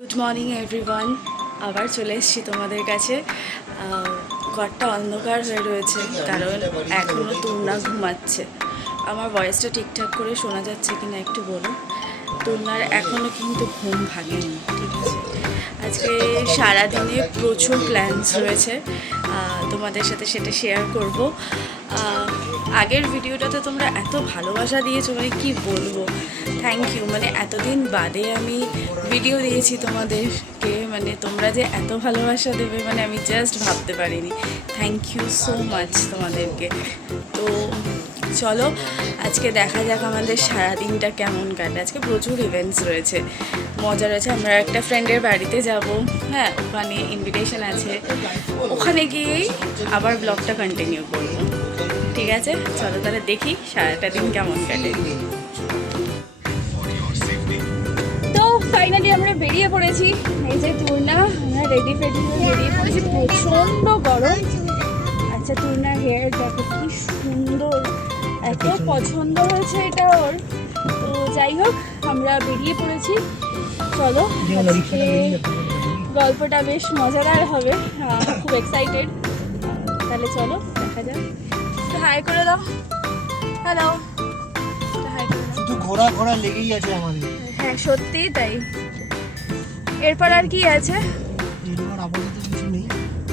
Good morning everyone, আবার চলে এসেছি তোমাদের কাছে। ঘরটা অন্ধকার হয়ে রয়েছে কারণ এখনও তুলনা ঘুমাচ্ছে। আমার ভয়েসটা ঠিকঠাক করে শোনা যাচ্ছে কিনা একটু বলো। তুলনার এখনও কিন্তু ঘুম ভাঙেনি, ঠিক আছে। আজকে সারাদিনে প্রচুর প্ল্যানস রয়েছে, তোমাদের সাথে সেটা শেয়ার করব। আগের ভিডিওটাতে তোমরা এত ভালোবাসা দিয়েছো, মানে কী বলবো, থ্যাংক ইউ। মানে এতদিন বাদে আমি ভিডিও দিয়েছি তোমাদেরকে, মানে তোমরা যে এত ভালোবাসা দেবে মানে আমি জাস্ট ভাবতে পারিনি। থ্যাংক ইউ সো মাচ তোমাদেরকে। তো চলো আজকে দেখা যাক আমাদের সারাদিনটা কেমন কাটে। আজকে প্রচুর ইভেন্টস রয়েছে, মজা রয়েছে। আমরা একটা ফ্রেন্ডের বাড়িতে যাব, হ্যাঁ, ওখানে ইনভিটেশন আছে। ওখানে গিয়েই আবার ব্লগটা কন্টিনিউ করব, ঠিক আছে। চলো তাহলে দেখি সারাটা দিন কেমন কাটে। তো ফাইনালি আমরা বেরিয়ে পড়েছি। এই যে তুর্না, আমরা রেডি ফেডি হয়ে বেরিয়ে পড়েছি। প্রচণ্ড গরম। আচ্ছা, তুর্নার হেয়ার দেখো কি সুন্দর, এত পছন্দ হয়েছে এটা ওর। তো যাই হোক, আমরা বেরিয়ে পড়েছি। চলো, আজকে গল্পটা বেশ মজাদার হবে, খুব এক্সাইটেড। তাহলে চলো দেখা যাক। হাই করে দাও। হ্যালো, হাই করে দাও। শুধু ঘোরা ঘোরা লেগেই আছে আমাদের। হ্যাঁ, সত্যিই তাই। এরপর আর কি আছে? এরপর আপাতত কিছু নেই।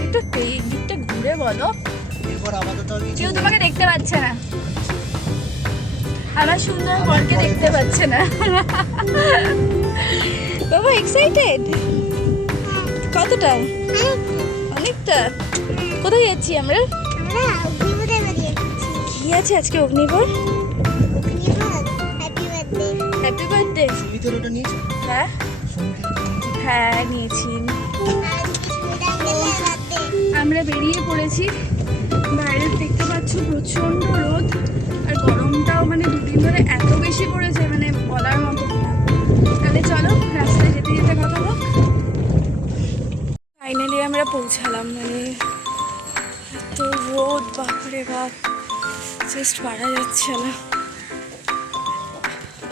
একটু এই দিকটা ঘুরে বলো। এরপর আপাতত আর কিছু কেউ নেই। তোমাকে দেখতে পাচ্ছে না, আমার সুন্দর বরকে দেখতে পাচ্ছে না। বাবা এক্সাইটেড কতটা? অনেকটা। কোথায় যাচ্ছি আমরা? কি আছে আজকে? অগ্নিবর। Happy birthday. সুমিতের ওটা নিয়েছো? হ্যাঁ সুমিতের ওটা নিয়েছো? হ্যাঁ নিয়েছি। আমরা বেরিয়ে পড়েছি। বাইরে দেখতে পাচ্ছ প্রচণ্ড রোদ, আর গরমটাও মানে দুদিন ধরে এত বেশি পড়েছে, মানে বলার মতো না। তাহলে চলো রাস্তায় যেতে যেতে কথা হোক। ফাইনালি আমরা পৌঁছালাম। মানে এত রোদ, বাপরে বাপ, জাস্ট পারা যাচ্ছে না।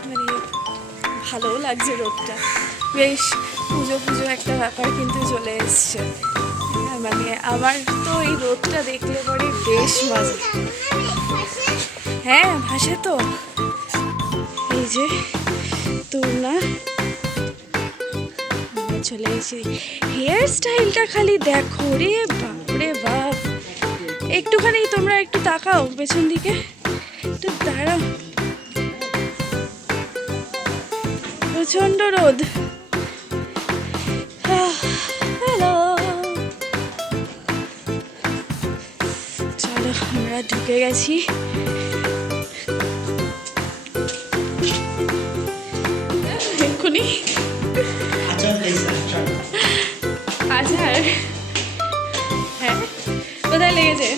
মানে ভালোও লাগছে রোদটা, বেশ পুজো পুজো একটা ব্যাপার কিন্তু চলে এসছে। মানে আমার তো এই রোদটা দেখলে পরে বেশ মজা। হ্যাঁ ভাসে তো। এই যে তুলনা, চলে এসেছি। হেয়ার স্টাইলটা খালি দেখো রে, বাপরে বাপ। একটুখানি তোমরা একটু তাকাও পেছন দিকে, একটু দাঁড়াও। প্রচণ্ড রোদ। হ্যালো, চলো আমরা ঢুকে গেছি। এক্ষুনি আচার, হ্যাঁ কোথায় লেগেছে?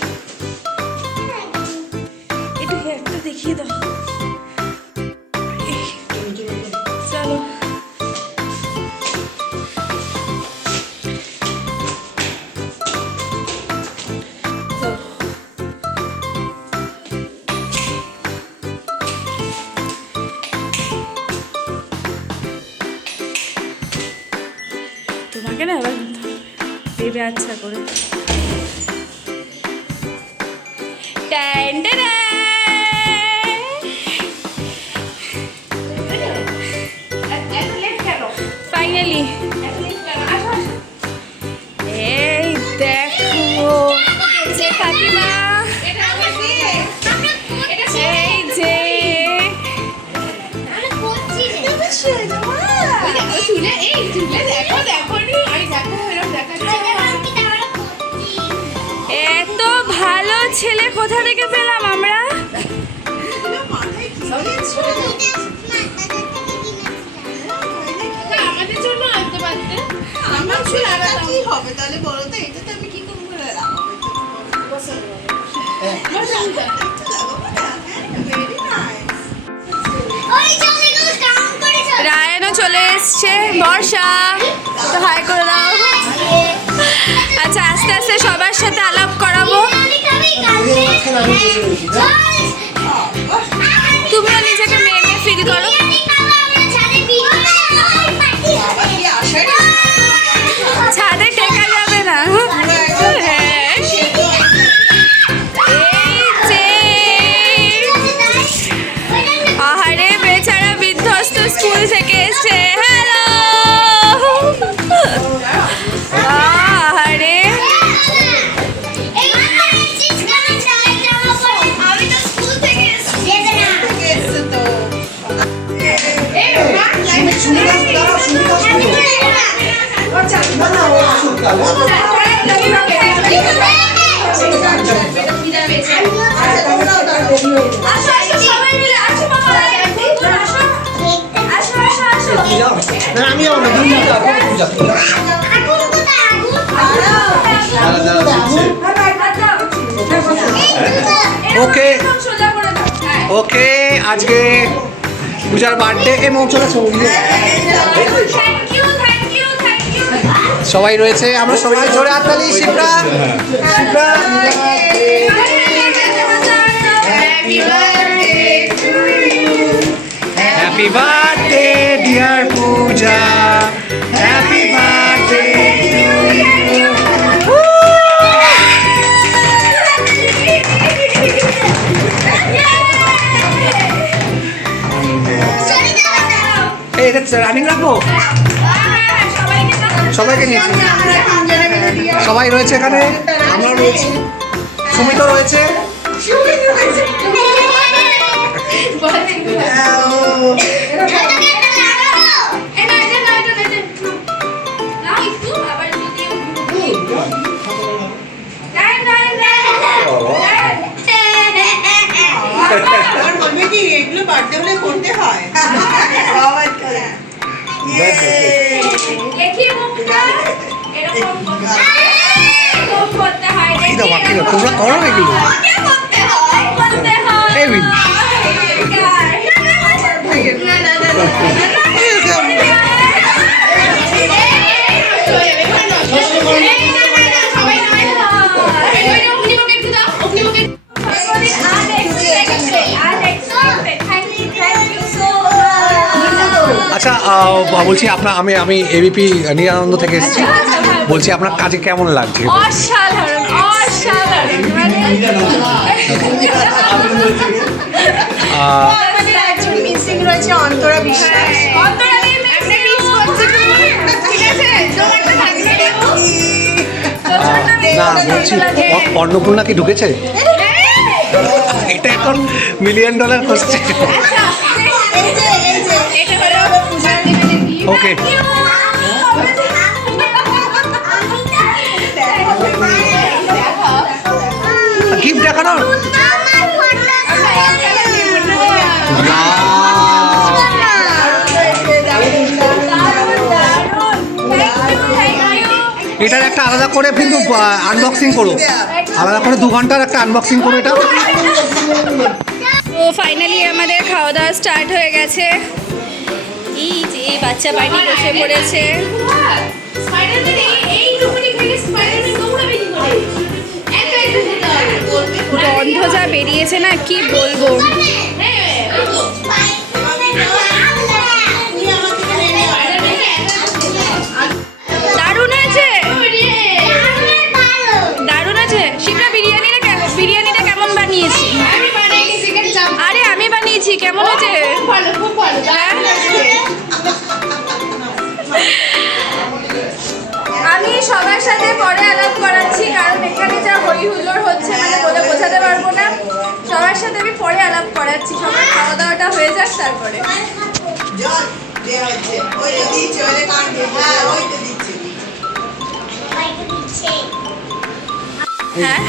একটু হেয়ারটা দেখিয়ে দাও। চলো তোমাকে না এবার দেবে আচ্ছা করে। ফাইনালি এই দেখো যে কাকিমা, এই যে এত ভালো ছেলে কোথা থেকে পেলাম আমরা? আমাদের জন্য আনতে পারতে। আমার ছিল কি হবে তাহলে বলো তো, এটা তো আমি কি করব? রায়নও চলে এসছে। বর্ষা তো হাই করে দাও। আচ্ছা, আস্তে আস্তে সবার সাথে আলাপ করাবো। তুমিও নিজেকে মেয়ে মেয়ে ফিল করো। না আমি যাবো না ওকে ওকে আজকে পূজার বার্থডে এবং চলে সবাই রয়েছে, আমরা সবাই জোরে হাততালি। Shipra Shipra happy birthday dear Puja, happy birthday. এই এটা রানিং রাখবো, সবাইকে নিয়েছি, সবাই রয়েছে এখানে, আমরা রয়েছি, সুমিতও রয়েছে। এগুলো বার্থডে হলে করতে হয়। তোমরা করো এগুলো আচ্ছা বলছি আপনার আমি এবিপি নিরানন্দ থেকে এসেছি, বলছি আপনার কাজে কেমন লাগছে? অসাধারণ অসাধারণ মিসিং রয়েছে অন্তরা বিশ্বাস। না বলছি অন্নপূর্ণা কি ঢুকেছে? এটা এখন $1 মিলিয়ন কোশ্চেন। ওকে গিফট দেখানো, এটার একটা আলাদা করে কিন্তু আনবক্সিং করো, আলাদা করে 2 ঘন্টার একটা আনবক্সিং করো এটা। তো ফাইনালি আমাদের খাওয়া দাওয়া স্টার্ট হয়ে গেছে। এই যে বাচ্চা বাড়ি বসে পড়েছে। গন্ধ যা বেরিয়েছে না কি বলবো। দারুণ হয়েছে, দারুণ আছে। শিপ্রা বিরিয়ানিটা কেমন বানিয়েছি? আরে আমি বানিয়েছি, কেমন হয়েছে? আমি সবার সাথে পরে আলাপ করাচ্ছি, কারণ এখানে যা হই হুল্লোড় হচ্ছে মানে বলে বোঝাতে পারবো না। সবার সাথে আমি পরে আলাপ করাচ্ছি, সবার খাওয়া দাওয়াটা হয়ে যাক তারপরে। হ্যাঁ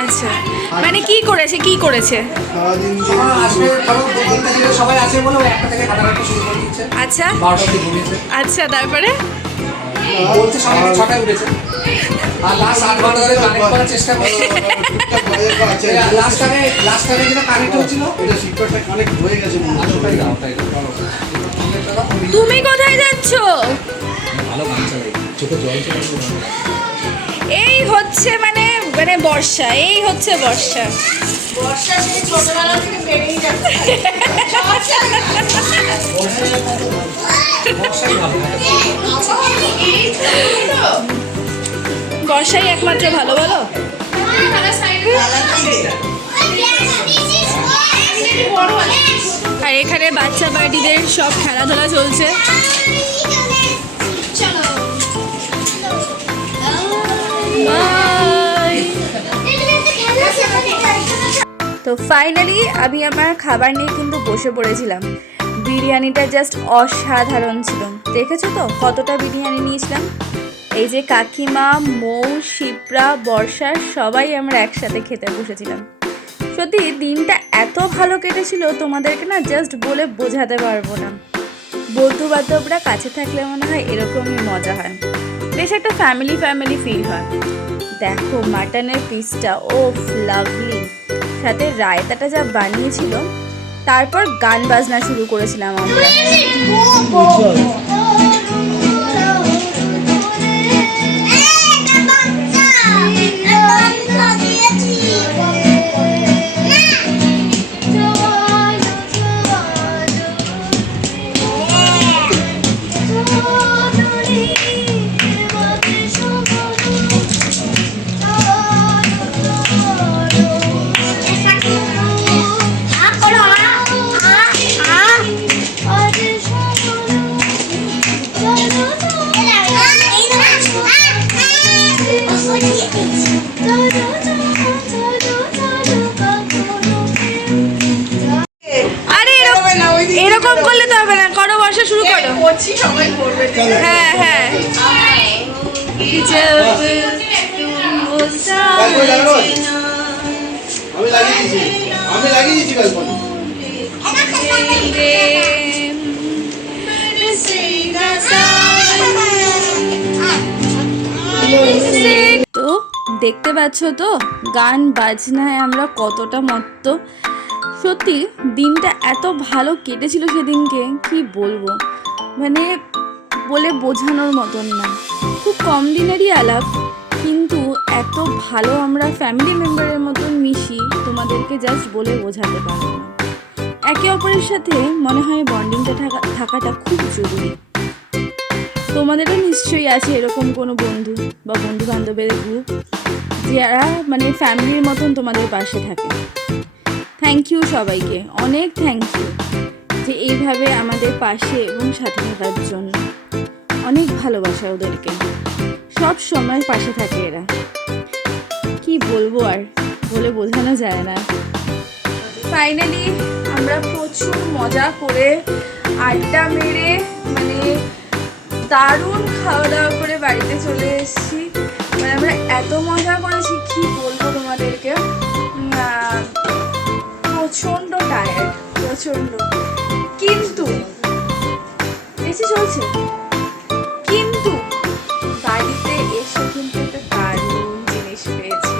আচ্ছা, মানে কি করেছে? সবাই আছে বলে 1টা থেকে হাঁটাহাঁটি শুরু করে দিচ্ছে। আচ্ছা 12টা অবধি ঘুমিয়েছে। আচ্ছা তারপরে বলছে সবাই 6টায় উঠেছে, আর লাস্ট 8 ঘন্টা ধরে কানেক্ট করার চেষ্টা করছে। লাস্ট টাইমে যেটা কানেক্ট হচ্ছিল এটা সিক্রেটটা কানেক্ট হয়ে গেছে। ওটাই দাও, ওটাই দাও। তুমি কোথায় যাচ্ছ? ভালো গান চালাই, চোখে জল চলে আসছে। এই হচ্ছে মানে বর্ষা, এই হচ্ছে বর্ষা। বর্ষা থেকে ছোটবেলা থেকে বেড়েই যাচ্ছে। বর্ষাই একমাত্র ভালো, বলো? আর এখানে বাচ্চা পার্টিদের সব খেলাধুলা চলছে। তো ফাইনালি আমি আমার খাবার নিয়ে কিন্তু বসে পড়েছিলাম। বিরিয়ানিটা জাস্ট অসাধারণ ছিল। দেখেছো তো কতটা বিরিয়ানি নিয়েছিলাম। এই যে কাকিমা, মৌ, শিপ্রা, বর্ষা সবাই আমরা একসাথে খেতে বসেছিলাম। সত্যি দিনটা এত ভালো কেটেছিল, তোমাদেরকে না জাস্ট বলে বোঝাতে পারবো না। বন্ধু বান্ধবরা কাছে থাকলে মনে হয় এরকমই মজা হয়, বেশ একটা ফ্যামিলি ফিল হয়। দেখো মাটনের পিসটা, ও লাভলি, সাথে রায়তাটা যা বানিয়েছিল। তারপর গান বাজনা শুরু করেছিলাম আমরা। আরে এরকম করলে তো হবে না, করো বর্ষা, শুরু করো। করছি, সবাই করবে। হ্যাঁ হ্যাঁ আমি লাগিয়ে দিয়েছি কালপনা। তো দেখতে পাচ্ছ তো গান বাজনায় আমরা কতটা মত্ত। সত্যি দিনটা এত ভালো কেটেছিল সেদিনকে, কি বলবো, মানে বলে বোঝানোর মতন না। খুব কম দিনেরই আলাপ, কিন্তু এত ভালো আমরা ফ্যামিলি মেম্বারের মতন মিশি, তোমাদেরকে জাস্ট বলে বোঝাতে পারবো না। একে অপরের সাথে মনে হয় বন্ডিংটা থাকাটা খুব জরুরি। তোমাদেরও নিশ্চয়ই আছে এরকম কোনো বন্ধু বা বন্ধু বান্ধবের গ্রুপ, যারা মানে ফ্যামিলির মতন তোমাদের পাশে থাকে। থ্যাংক ইউ সবাইকে, অনেক থ্যাংক ইউ যে এইভাবে আমাদের পাশে এবং সাথে থাকার জন্য। অনেক ভালোবাসা ওদেরকে, সব সময় পাশে থাকে এরা। কি বলবো আর, বলে বোঝানো যায় না। ফাইনালি আমরা প্রচুর মজা করে আড্ডা মেরে মানে দারুণ খাওয়া দাওয়া করে বাড়িতে চলে এসেছি। মানে আমরা এত মজা করেছি কি বলবো তোমাদেরকে। প্রচণ্ড টায়ার্ড, প্রচণ্ড, কিন্তু এসে চলছে। কিন্তু বাড়িতে এসে কিন্তু একটা দারুণ জিনিস পেয়েছি।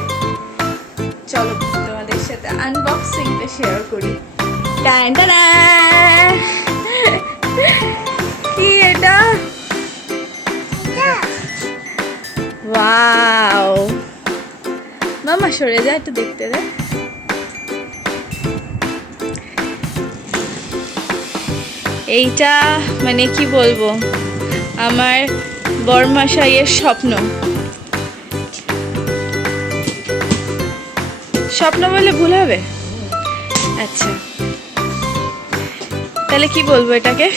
চলো তোমাদের সাথে আনবক্সিংটা শেয়ার করি। টাটা, কি এটা? ওয়াও, মামা সরে যা একটু দেখতে দে। এইটা মানে কি বলবো, আমার বরমশাইয়ের স্বপ্ন। স্বপ্ন বললে ভুল হবে? আচ্ছা, তাহলে কি বলবো এটাকে?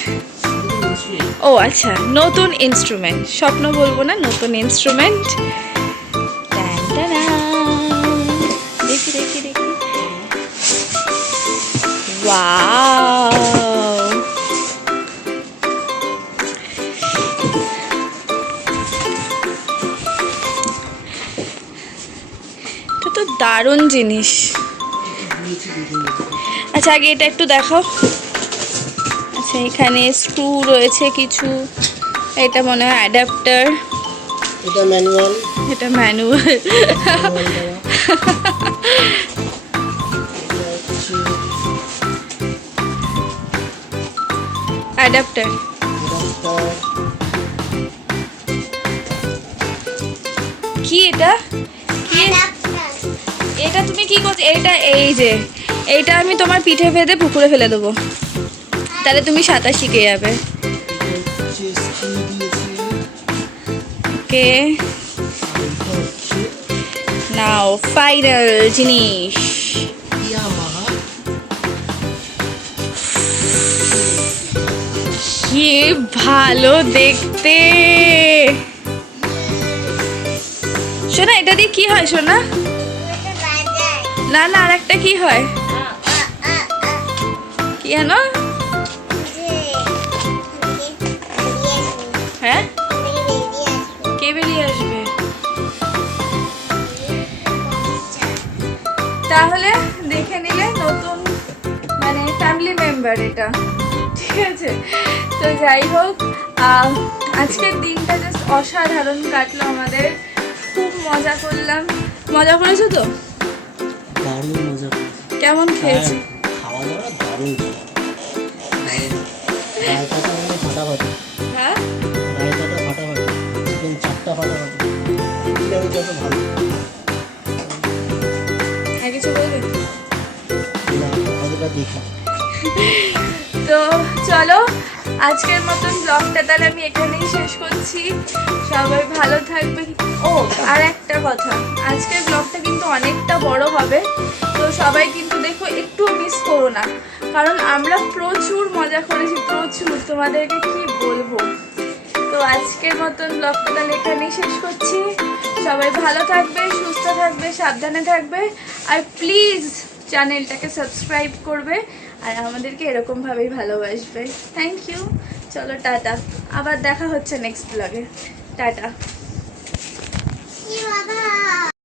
ও আচ্ছা, নতুন ইনস্ট্রুমেন্ট। স্বপ্ন বলবো না, নতুন ইনস্ট্রুমেন্ট। দেখি দেখি দেখি, ওয়াও, এটা তো দারুণ জিনিস। আচ্ছা আগে এটা একটু দেখাও। আচ্ছা এখানে স্ক্রু রয়েছে কিছু, এটা মনে হয় অ্যাডাপ্টার, এটা ম্যানুয়াল, এটা ম্যানুয়াল। অ্যাডাপ্টার, কি এটা? কি এটা? তুমি কি করছো এটা? এই যে এইটা আমি তোমার পিঠে ভেদে পুকুরে ফেলে দেবো, তাহলে তুমি সাঁতার শিখে যাবে। ওকে, নাও ফাইনাল জিনিস। কি ভালো দেখতে। শোনা, এটা দিয়ে কি হয় শোনা? না না, আর একটা কি হয়, কি জানো? হ্যাঁ কে বেরিয়ে আসবে? তাহলে দেখে নিলে নতুন মানে ফ্যামিলি মেম্বার এটা, ঠিক আছে? তো যাই হোক, আজকের দিনটা জাস্ট অসাধারণ কাটলো আমাদের, খুব মজা করলাম। মজা করেছো তো? দারুণ মজা কেমন খেয়েছি? খাওয়া দাওয়া দারুণ রায়তাটা মানে ফাটাফাটি, হ্যাঁ রায়তাটা ফাটাফাটি, চিকেন চাপটা ফাটাফাটি, বিরিয়ানিটা তো ভালো আর কিছু বলবে? না, অতটা দেখি। তো চলো, আজকের মতন ব্লগটা তাহলে আমি এখানেই শেষ করছি। সবাই ভালো থাকবে। ও আর একটা কথা, আজকের ব্লগটা কিন্তু অনেকটা বড় হবে, তো সবাই কিন্তু দেখো একটু মিস করো না, কারণ আমরা প্রচুর মজা করেছি, প্রচুর, তোমাদেরকে কি বলবো। তো আজকের মতন ব্লগটা তাহলে এখানেই শেষ করছি। সবাই ভালো থাকবে, সুস্থ থাকবে, সাবধানে থাকবে, আর প্লিজ চ্যানেলটাকে সাবস্ক্রাইব করবে আর আমাদেরকে এরকমভাবেই ভালোবাসবে। Thank you. চলো টাটা, আবার দেখা হচ্ছে নেক্সট ব্লগে। টাটা।